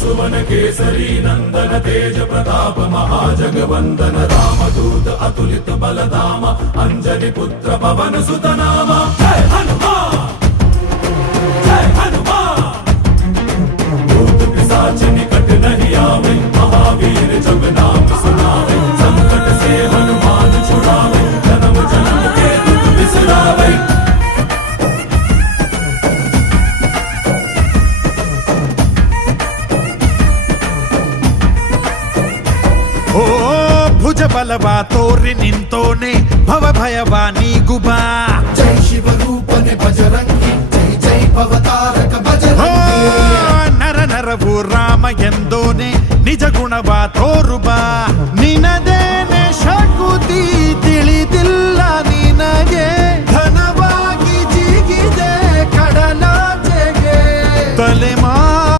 सुवन केसरी नंदन तेज प्रताप महाजगवंदन रामदूत अतुलित बलधाम अंजनी पुत्र पवन सुत नाम जय हनुमान जय हनुमान। भूत पिशाच निकट नहीं आवे महावीर जब नाम सुनावे संकट से हनुमान छुड़ावे जन्म जन्म के दुख बिसरावे। ಓ ಭುಜ ಬಲವಾ ತೋರಿ ನಿಂತೋನೆ ಭವ ಭಯವಾ ನೀಗುಬಾ ಜೈ ಶಿವ ರೂಪನೆ ಬಜರಂಗಿ ಜೈ ಜೈ ಭವತಾರಕ ಬಜರಂಗಿ ನರ ನರವು ರಾಮ ಎಂದೋನೆ ನಿಜ ಗುಣವಾ ತೋರುಬಾ